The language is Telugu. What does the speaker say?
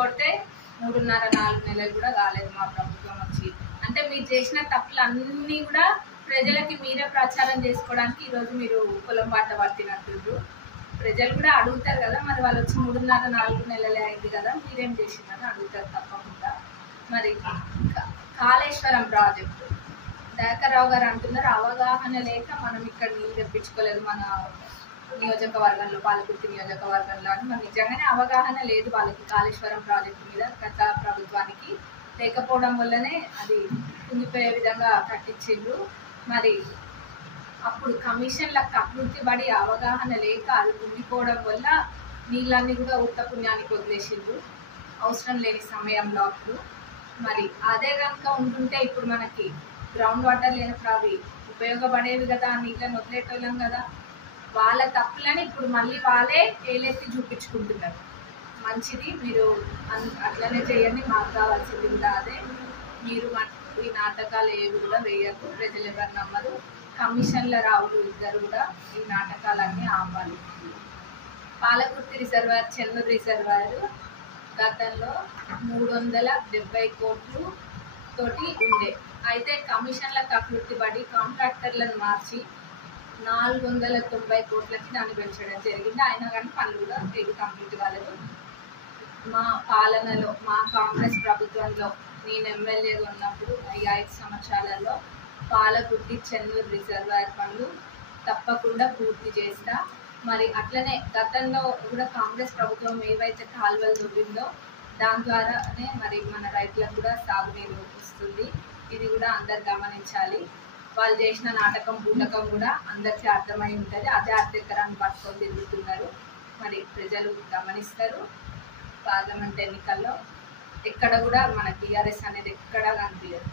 కొడితే 3.5-4 నెలలు కూడా కాలేదు మా ప్రభుత్వం వచ్చి. అంటే మీరు చేసిన తప్పులు అన్నీ కూడా ప్రజలకి మీరే ప్రచారం చేసుకోవడానికి ఈరోజు మీరు పొలం బాట పట్టినట్టు. ప్రజలు కూడా అడుగుతారు కదా, మరి వాళ్ళు వచ్చి 3.5-4 నెలలే అయింది కదా, మీరేం చేసిందని అడుగుతారు తప్పకుండా. మరి కాళేశ్వరం ప్రాజెక్టు దయాకర్రావు గారు అంటున్నారు అవగాహన లేక మనం ఇక్కడ నీళ్ళు తెప్పించుకోలేదు మన నియోజకవర్గంలో, పాలకుర్తి నియోజకవర్గంలో అని. మరి నిజంగానే అవగాహన లేదు వాళ్ళకి కాళేశ్వరం ప్రాజెక్టు మీద. గత ప్రభుత్వానికి లేకపోవడం వల్లనే అది కుంగిపోయే విధంగా కట్టించిండ్రు. మరి అప్పుడు కమిషన్లకు అభివృద్ధి పడి అవగాహన లేక అది కుంగిపోవడం వల్ల నీళ్ళన్నీ కూడా ఉత్త పుణ్యానికి వదిలేసిండ్రు అవసరం లేని సమయంలో అప్పుడు. మరి అదే కనుక ఉంటుంటే ఇప్పుడు మనకి గ్రౌండ్ వాటర్ లేనప్పుడు అవి ఉపయోగపడేవి కదా, నీళ్ళని వదిలేటోళ్ళం కదా. వాళ్ళ తప్పులని ఇప్పుడు మళ్ళీ వాళ్ళే ఏలెత్తి చూపించుకుంటున్నారు. మంచిది, మీరు అట్లనే చేయండి, మాకు కావాల్సింది కూడా అదే. మీరు ఈ నాటకాలు ఏవి కూడా వేయద్దు, ప్రజలు ఎవరు నమ్మరు. కమిషన్ల రావులు ఇద్దరు కూడా ఈ నాటకాలన్నీ ఆపాలి. పాలకుర్తి రిజర్వాయర్, చెన్నూరు రిజర్వాయర్ గతంలో 370 కోట్లు తోటి ఉండే. అయితే కమిషన్లకు అభివృద్ధి పడి కాంట్రాక్టర్లను మార్చి 490 కోట్లకి దాన్ని పెంచడం జరిగింది. అయినా కానీ పనులు కూడా ఏవి కంప్లీట్ కాలేదు. మా పాలనలో, మా కాంగ్రెస్ ప్రభుత్వంలో నేను ఎమ్మెల్యేగా ఉన్నప్పుడు ఈ 5 సంవత్సరాలలో పాలకుర్తి, చెన్నూరు రిజర్వాయర్ పనులు తప్పకుండా పూర్తి చేస్తా. మరి అట్లనే గతంలో కూడా కాంగ్రెస్ ప్రభుత్వం ఏవైతే కాలువలు దొబ్బిందో దాని ద్వారానే మరి మన రైతులకు కూడా సాగునీరు వస్తుంది. ఇది కూడా అందరు గమనించాలి. వాళ్ళు చేసిన నాటకం బూటకం కూడా అందరికీ అర్థమై ఉంటుంది. అదే అర్థకరాన్ని పట్టుకొని తిరుగుతున్నారు. మరి ప్రజలు గమనిస్తారు. పార్లమెంట్ ఎన్నికల్లో ఎక్కడ కూడా మన టీఆర్ఎస్ అనేది ఎక్కడా కనిపించదు.